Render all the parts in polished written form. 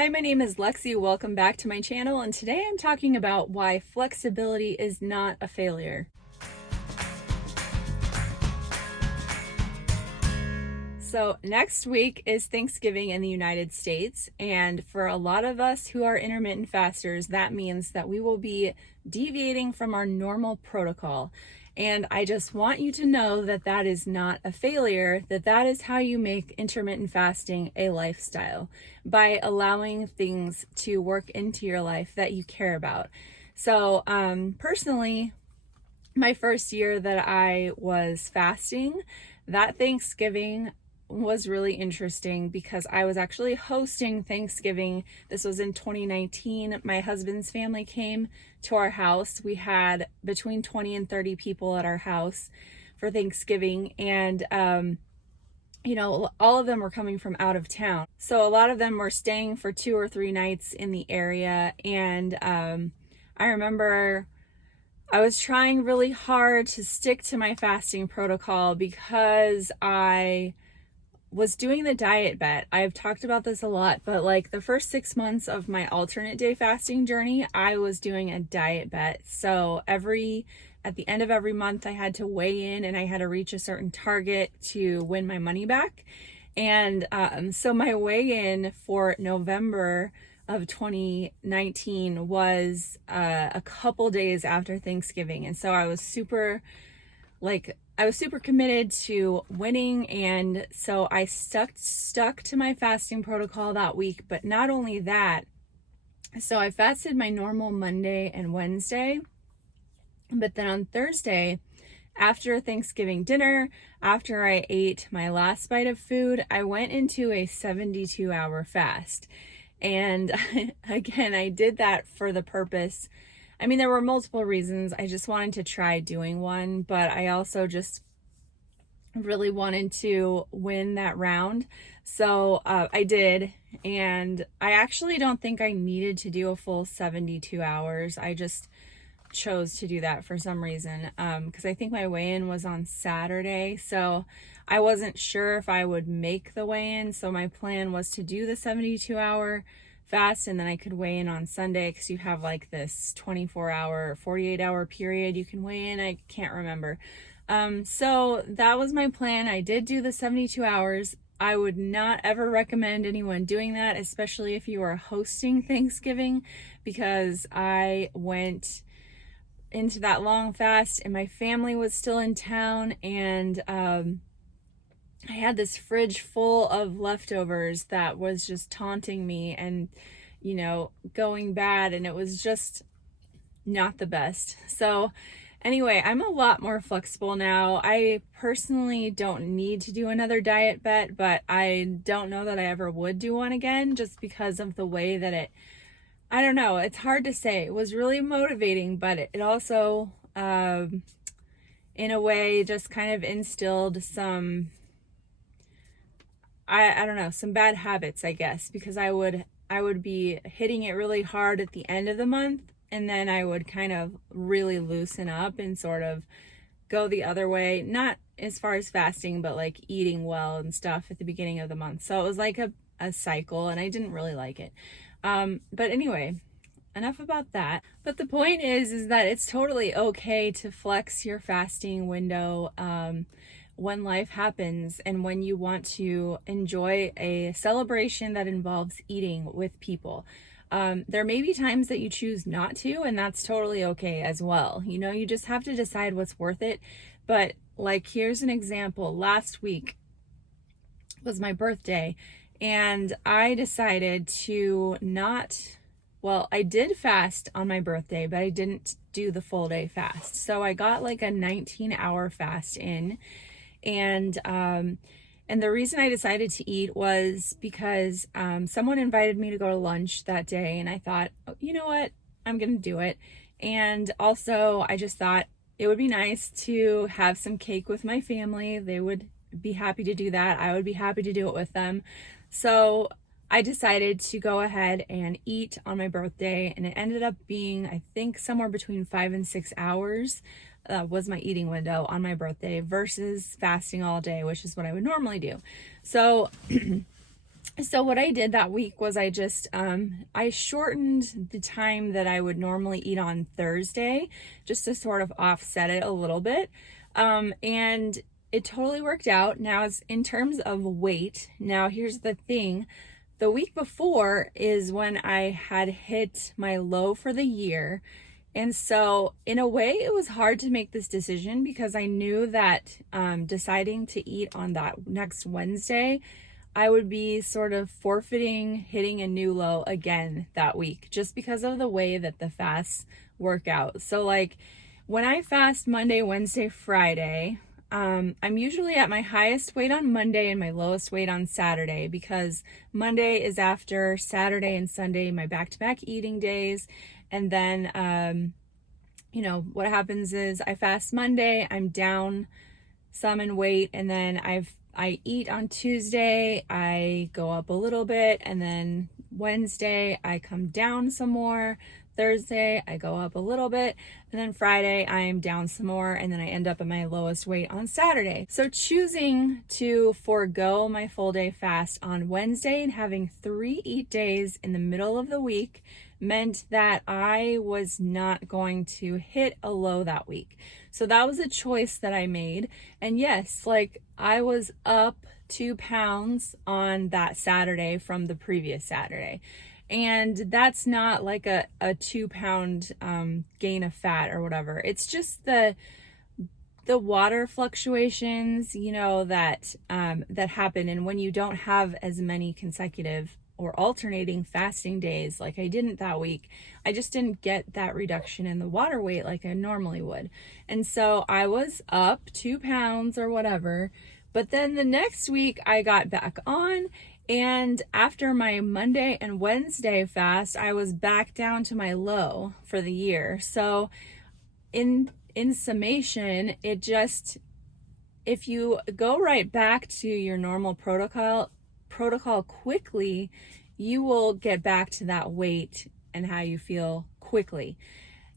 Hi, my name is Lexi. Welcome back to my channel, and today I'm talking about why flexibility is not a failure. So next week is Thanksgiving in the United States, and for a lot of us who are intermittent fasters, that means that we will be deviating from our normal protocol. And I just want you to know that that is not a failure, that is how you make intermittent fasting a lifestyle, by allowing things to work into your life that you care about. So personally, my first year that I was fasting, that Thanksgiving was really interesting because I was actually hosting Thanksgiving. This was in 2019. My husband's family came to our house. We had between 20 and 30 people at our house for Thanksgiving, and all of them were coming from out of town. So a lot of them were staying for 2 or 3 nights in the area, and I remember I was trying really hard to stick to my fasting protocol because I was doing the diet bet. I've talked about this a lot, but like the first 6 months of my alternate day fasting journey, I was doing a diet bet. So at the end of every month, I had to weigh in and I had to reach a certain target to win my money back. And so my weigh-in for November of 2019 was a couple days after Thanksgiving. And so I was super committed to winning, and so I stuck to my fasting protocol that week. But not only that, so I fasted my normal Monday and Wednesday, but then on Thursday, after Thanksgiving dinner, after I ate my last bite of food, I went into a 72-hour fast. And again, I did that for the purpose, there were multiple reasons. I just wanted to try doing one, but I also just really wanted to win that round. So I did, and I actually don't think I needed to do a full 72 hours. I just chose to do that for some reason, because I think my weigh-in was on Saturday, so I wasn't sure if I would make the weigh-in. So my plan was to do the 72-hour fast, and then I could weigh in on Sunday, because you have like this 24-hour, 48-hour period you can weigh in. I can't remember. So that was my plan. I did do the 72 hours. I would not ever recommend anyone doing that, especially if you are hosting Thanksgiving, because I went into that long fast and my family was still in town, and I had this fridge full of leftovers that was just taunting me and going bad, and it was just not the best. So anyway, I'm a lot more flexible now. I personally don't need to do another diet bet, but I don't know that I ever would do one again, just because of the way that I don't know, it's hard to say. It was really motivating, but it also, in a way, just kind of instilled some, I don't know, some bad habits, I guess, because I would be hitting it really hard at the end of the month, and then I would kind of really loosen up and sort of go the other way, not as far as fasting, but like eating well and stuff at the beginning of the month. So it was like a cycle, and I didn't really like it. But anyway, enough about that. But the point is that it's totally okay to flex your fasting window when life happens, and when you want to enjoy a celebration that involves eating with people. There may be times that you choose not to, and that's totally okay as well. You just have to decide what's worth it. But like, here's an example. Last week was my birthday, and I decided to I did fast on my birthday, but I didn't do the full day fast. So I got like a 19-hour fast in. And the reason I decided to eat was because someone invited me to go to lunch that day, and I thought, oh, you know what, I'm gonna do it. And also, I just thought it would be nice to have some cake with my family. They would be happy to do that. I would be happy to do it with them. So I decided to go ahead and eat on my birthday, and it ended up being, I think, somewhere between 5 and 6 hours was my eating window on my birthday, versus fasting all day, which is what I would normally do. So So what I did that week was I shortened the time that I would normally eat on Thursday just to sort of offset it a little bit. And it totally worked out. Now, as in terms of weight, now here's the thing. The week before is when I had hit my low for the year. And so in a way, it was hard to make this decision because I knew that deciding to eat on that next Wednesday, I would be sort of forfeiting hitting a new low again that week just because of the way that the fasts work out. So like when I fast Monday, Wednesday, Friday, I'm usually at my highest weight on Monday and my lowest weight on Saturday because Monday is after Saturday and Sunday, my back-to-back eating days. And then, what happens is I fast Monday, I'm down some in weight, and then I eat on Tuesday, I go up a little bit, and then Wednesday I come down some more. Thursday I go up a little bit, and then Friday I'm down some more, and then I end up at my lowest weight on Saturday. So choosing to forego my full day fast on Wednesday and having 3 eat days in the middle of the week meant that I was not going to hit a low that week. So that was a choice that I made. And yes, like I was up 2 pounds on that Saturday from the previous Saturday. And that's not like a 2 pound gain of fat or whatever. It's just the water fluctuations, that happen. And when you don't have as many consecutive or alternating fasting days like I didn't that week, I just didn't get that reduction in the water weight like I normally would. And so I was up 2 pounds or whatever. But then the next week I got back on, and after my Monday and Wednesday fast, I was back down to my low for the year. So in summation, if you go right back to your normal protocol quickly, you will get back to that weight and how you feel quickly.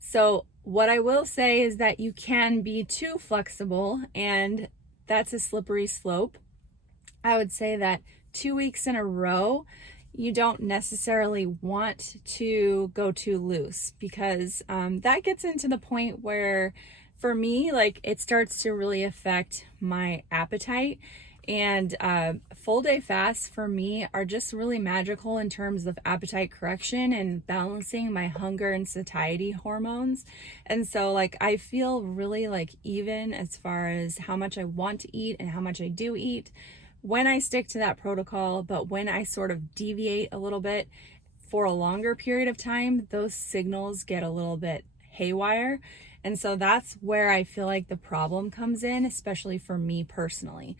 So what I will say is that you can be too flexible, and that's a slippery slope. I would say that 2 weeks in a row, you don't necessarily want to go too loose because that gets into the point where, for me, like it starts to really affect my appetite. And full day fasts for me are just really magical in terms of appetite correction and balancing my hunger and satiety hormones. And so like I feel really like even as far as how much I want to eat and how much I do eat when I stick to that protocol. But when I sort of deviate a little bit for a longer period of time, those signals get a little bit haywire. And so that's where I feel like the problem comes in, especially for me personally.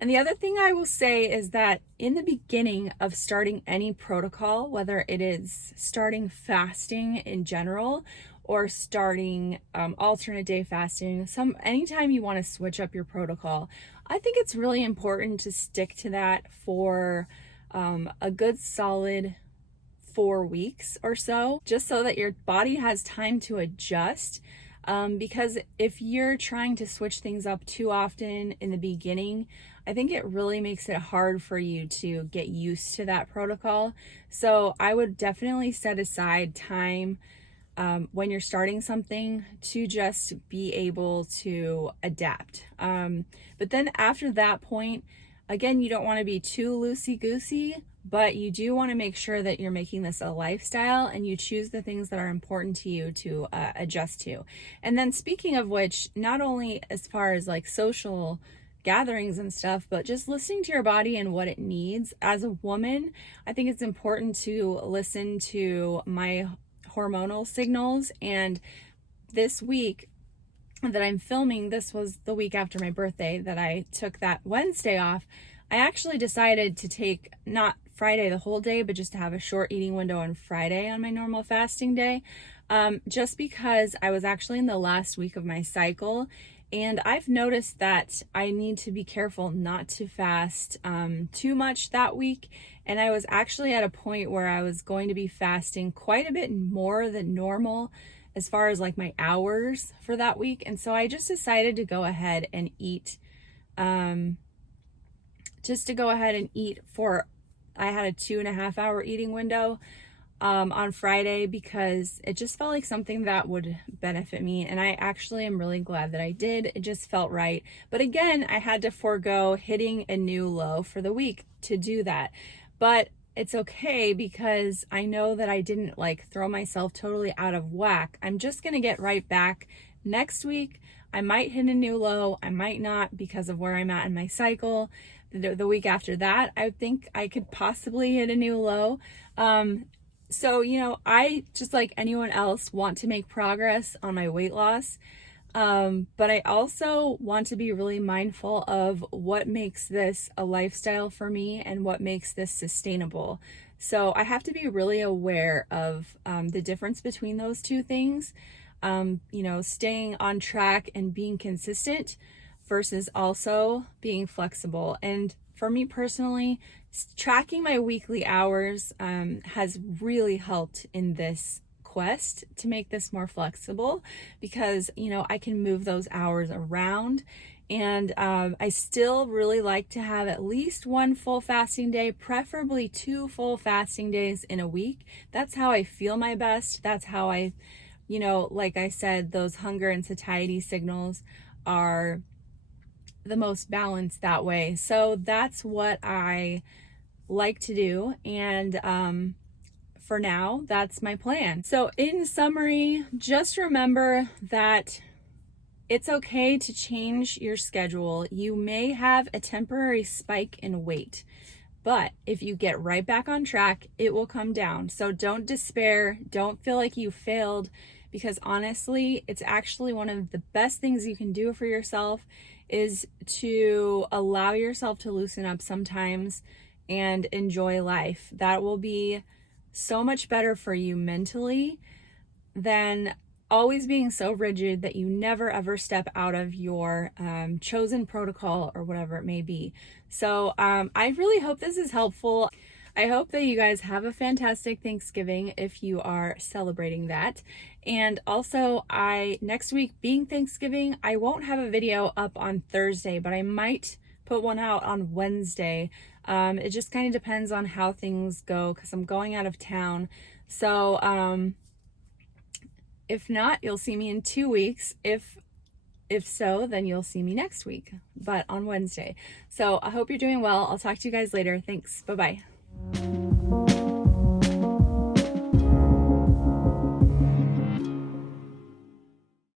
And the other thing I will say is that in the beginning of starting any protocol, whether it is starting fasting in general or starting alternate day fasting, anytime you want to switch up your protocol, I think it's really important to stick to that for a good solid 4 weeks or so, just so that your body has time to adjust. Because if you're trying to switch things up too often in the beginning, I think it really makes it hard for you to get used to that protocol. So I would definitely set aside time when you're starting something to just be able to adapt. But then after that point, again, you don't want to be too loosey-goosey, but you do want to make sure that you're making this a lifestyle and you choose the things that are important to you to adjust to. And then speaking of which, not only as far as like social gatherings and stuff, but just listening to your body and what it needs. As a woman, I think it's important to listen to my hormonal signals. And this week that I'm filming, this was the week after my birthday that I took that Wednesday off. I actually decided to take not Friday the whole day, but just to have a short eating window on Friday on my normal fasting day, just because I was actually in the last week of my cycle. And I've noticed that I need to be careful not to fast too much that week. And I was actually at a point where I was going to be fasting quite a bit more than normal as far as like my hours for that week. And so I just decided to go ahead and eat, for I had a 2.5 hour eating window on Friday because it just felt like something that would benefit me. And I actually am really glad that I did. It just felt right. But again, I had to forego hitting a new low for the week to do that. But it's okay because I know that I didn't like throw myself totally out of whack. I'm just going to get right back next week. I might hit a new low. I might not because of where I'm at in my cycle. The week after that, I think I could possibly hit a new low. So, I, just like anyone else, want to make progress on my weight loss. But I also want to be really mindful of what makes this a lifestyle for me and what makes this sustainable. So I have to be really aware of the difference between those two things. Staying on track and being consistent versus also being flexible. And for me personally, tracking my weekly hours has really helped in this quest to make this more flexible because, I can move those hours around. And I still really like to have at least one full fasting day, preferably 2 full fasting days in a week. That's how I feel my best. That's how I, like I said, those hunger and satiety signals are the most balanced that way. So that's what I like to do. And for now, that's my plan. So in summary, just remember that it's okay to change your schedule. You may have a temporary spike in weight, but if you get right back on track, it will come down. So don't despair. Don't feel like you failed, because honestly, it's actually one of the best things you can do for yourself is to allow yourself to loosen up sometimes and enjoy life. That will be so much better for you mentally than always being so rigid that you never ever step out of your chosen protocol or whatever it may be. So I really hope this is helpful. I hope that you guys have a fantastic Thanksgiving if you are celebrating that. And also, next week being Thanksgiving, I won't have a video up on Thursday, but I might put one out on Wednesday. It just kind of depends on how things go because I'm going out of town. So if not, you'll see me in 2 weeks. If so, then you'll see me next week, but on Wednesday. So I hope you're doing well. I'll talk to you guys later. Thanks. Bye-bye.